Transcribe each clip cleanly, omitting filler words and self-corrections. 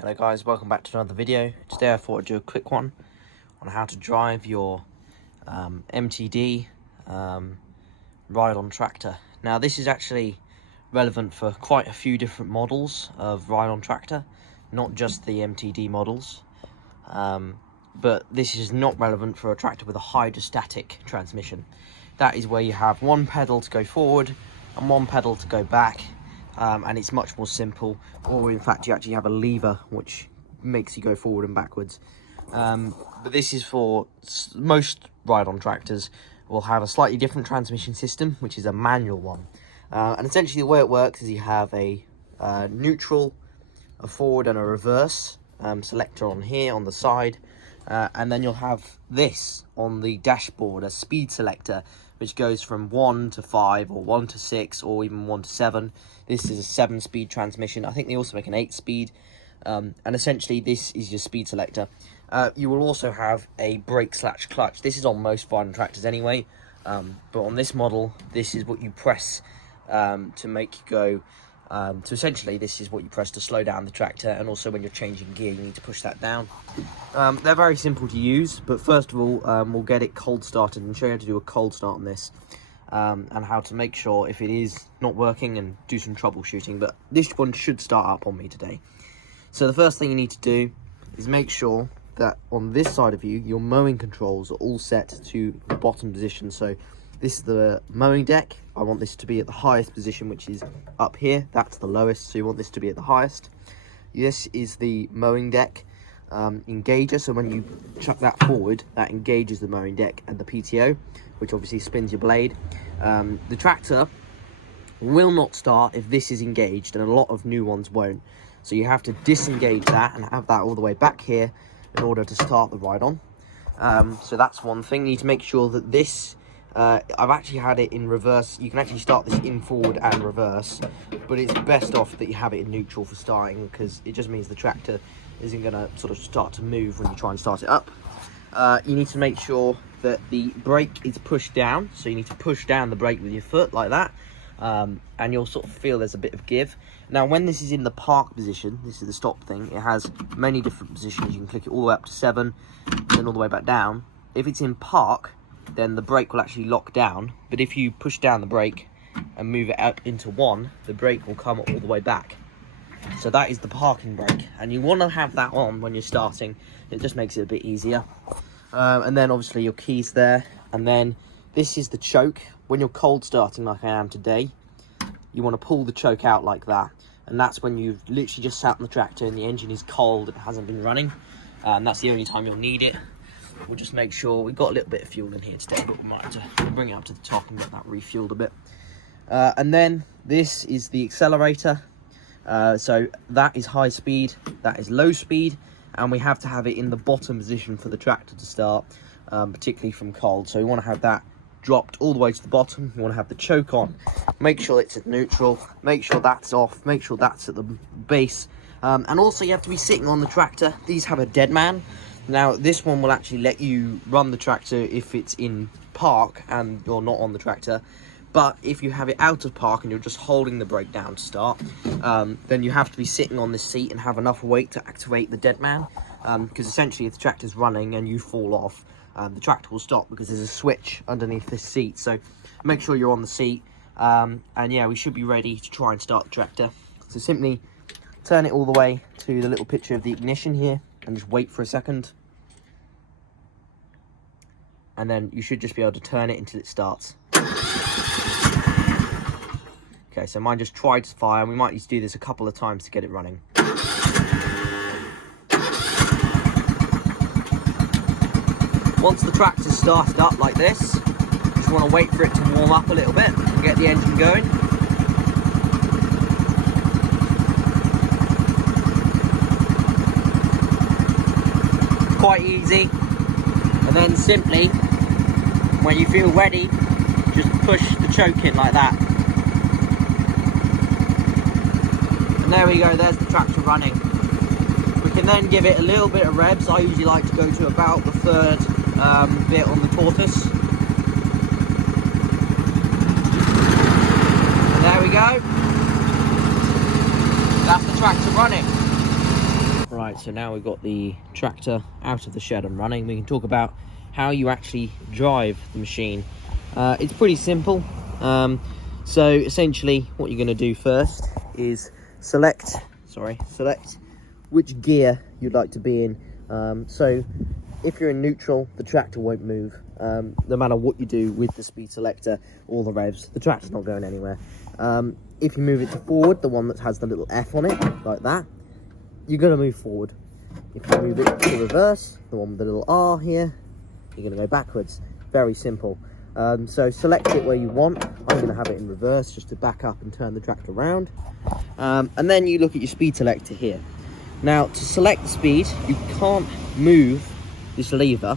Hello guys, welcome back to another video. Today I thought I'd do a quick one on how to drive your MTD ride-on tractor. Now this is actually relevant for quite a few different models of ride-on tractor, not just the MTD models, but this is not relevant for a tractor with a hydrostatic transmission. That is where you have one pedal to go forward and one pedal to go back. And it's much more simple, or in fact you actually have a lever which makes you go forward and backwards. But this is for most ride-on tractors will have a slightly different transmission system, which is a manual one. And essentially the way it works is you have a neutral, a forward and a reverse selector on here on the side, and then you'll have this on the dashboard, a speed selector, which goes from 1 to 5 or 1 to 6 or even 1 to 7. This is a 7-speed transmission. I think they also make an 8-speed. And essentially this is your speed selector. You will also have a brake/clutch. This is on most ride-on tractors anyway. But on this model, this is what you press to make you go. So essentially this is what you press to slow down the tractor, and also when you're changing gear you need to push that down. They're very simple to use, but first of all we'll get it cold started and show you how to do a cold start on this, and how to make sure if it is not working and do some troubleshooting. But this one should start up on me today. So the first thing you need to do is make sure that on this side of you your mowing controls are all set to the bottom position. So this is the mowing deck. I want this to be at the highest position, which is up here. That's the lowest, so you want this to be at the highest. This is the mowing deck engager, so when you chuck that forward, that engages the mowing deck and the PTO, which obviously spins your blade. The tractor will not start if this is engaged, and a lot of new ones won't. So you have to disengage that and have that all the way back here in order to start the ride-on. So that's one thing. You need to make sure that this I've actually had it in reverse. You can actually start this in forward and reverse, but it's best off that you have it in neutral for starting, because it just means the tractor isn't going to sort of start to move when you try and start it up. You need to make sure that the brake is pushed down, so you need to push down the brake with your foot like that, and you'll sort of feel there's a bit of give. Now when this is in the park position, this is the stop thing, it has many different positions. You can click it all the way up to 7, then all the way back down. If it's in park, then the brake will actually lock down, but if you push down the brake and move it out into 1, the brake will come all the way back. So that is the parking brake, and you want to have that on when you're starting. It just makes it a bit easier. And then obviously your keys there, and then this is the choke. When you're cold starting like I am today, you want to pull the choke out like that, and that's when you've literally just sat on the tractor and the engine is cold, it hasn't been running, and that's the only time you'll need it. We'll just make sure we've got a little bit of fuel in here today, but we might have to bring it up to the top and get that refueled a bit. And then this is the accelerator. So that is high speed, that is low speed, and we have to have it in the bottom position for the tractor to start, particularly from cold. So we want to have that dropped all the way to the bottom. You want to have the choke on. Make sure it's at neutral, make sure that's off, make sure that's at the base. And also you have to be sitting on the tractor. These have a dead man. Now this one will actually let you run the tractor if it's in park and you're not on the tractor, but if you have it out of park and you're just holding the brake down to start, then you have to be sitting on this seat and have enough weight to activate the dead man, because essentially if the tractor's running and you fall off, the tractor will stop because there's a switch underneath this seat. So make sure you're on the seat, and yeah, we should be ready to try and start the tractor. So simply turn it all the way to the little picture of the ignition here and just wait for a second, and then you should just be able to turn it until it starts. Okay, so mine just tried to fire, and we might need to do this a couple of times to get it running. Once the tractor's started up like this, you just want to wait for it to warm up a little bit and get the engine going. Quite easy. And then simply, when you feel ready, just push the choke in like that. And there we go, there's the tractor running. We can then give it a little bit of revs. I usually like to go to about the 3rd bit on the tortoise. And there we go. That's the tractor running. Right, so now we've got the tractor out of the shed and running. We can talk about how you actually drive the machine. It's pretty simple. So essentially what you're going to do first is select which gear you'd like to be in. So if you're in neutral, the tractor won't move. No matter what you do with the speed selector or the revs, the tractor's not going anywhere. If you move it to forward, the one that has the little F on it, like that, you're going to move forward. If you move it to reverse, the one with the little R here, you're going to go backwards. Very simple. So select it where you want. I'm going to have it in reverse just to back up and turn the tractor around. And then you look at your speed selector here. Now, to select the speed, you can't move this lever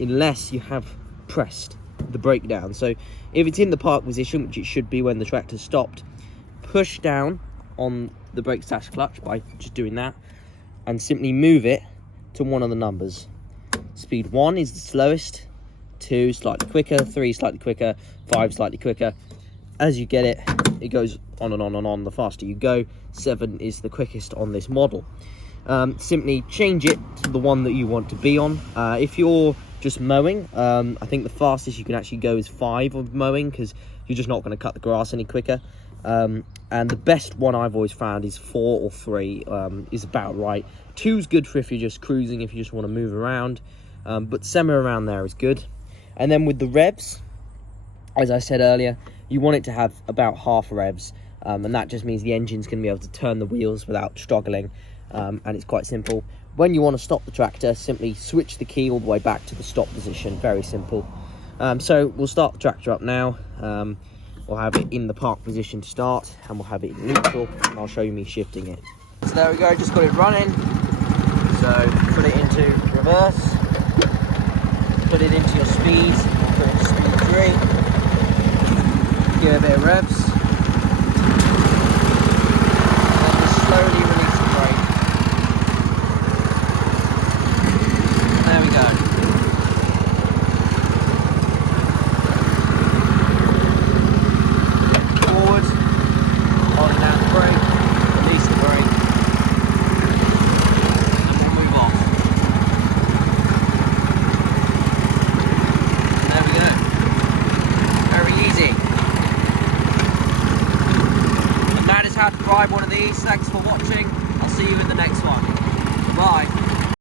unless you have pressed the brake down. So if it's in the park position, which it should be when the tractor stopped, push down on the brake slash clutch by just doing that and simply move it to one of the numbers. Speed 1 is the slowest, 2 slightly quicker, 3 slightly quicker, 5 slightly quicker. As you get it, it goes on and on and on the faster you go. 7 is the quickest on this model. Simply change it to the one that you want to be on. If you're just mowing, I think the fastest you can actually go is 5 of mowing, because you're just not going to cut the grass any quicker. And the best one I've always found is 4 or 3 is about right. 2's good for if you're just cruising, if you just want to move around, but somewhere around there is good. And then with the revs, as I said earlier, you want it to have about half revs, and that just means the engine's going to be able to turn the wheels without struggling, and it's quite simple. When you want to stop the tractor, simply switch the key all the way back to the stop position. Very simple. So we'll start the tractor up now. We'll have it in the park position to start, and we'll have it in neutral, and I'll show you me shifting it. So there we go, just got it running. So put it into reverse, put it into your speed, put it into speed 3, give it a bit of revs, and just slowly release the brake. There we go. How to drive one of these. Thanks for watching. I'll see you in the next one. Bye.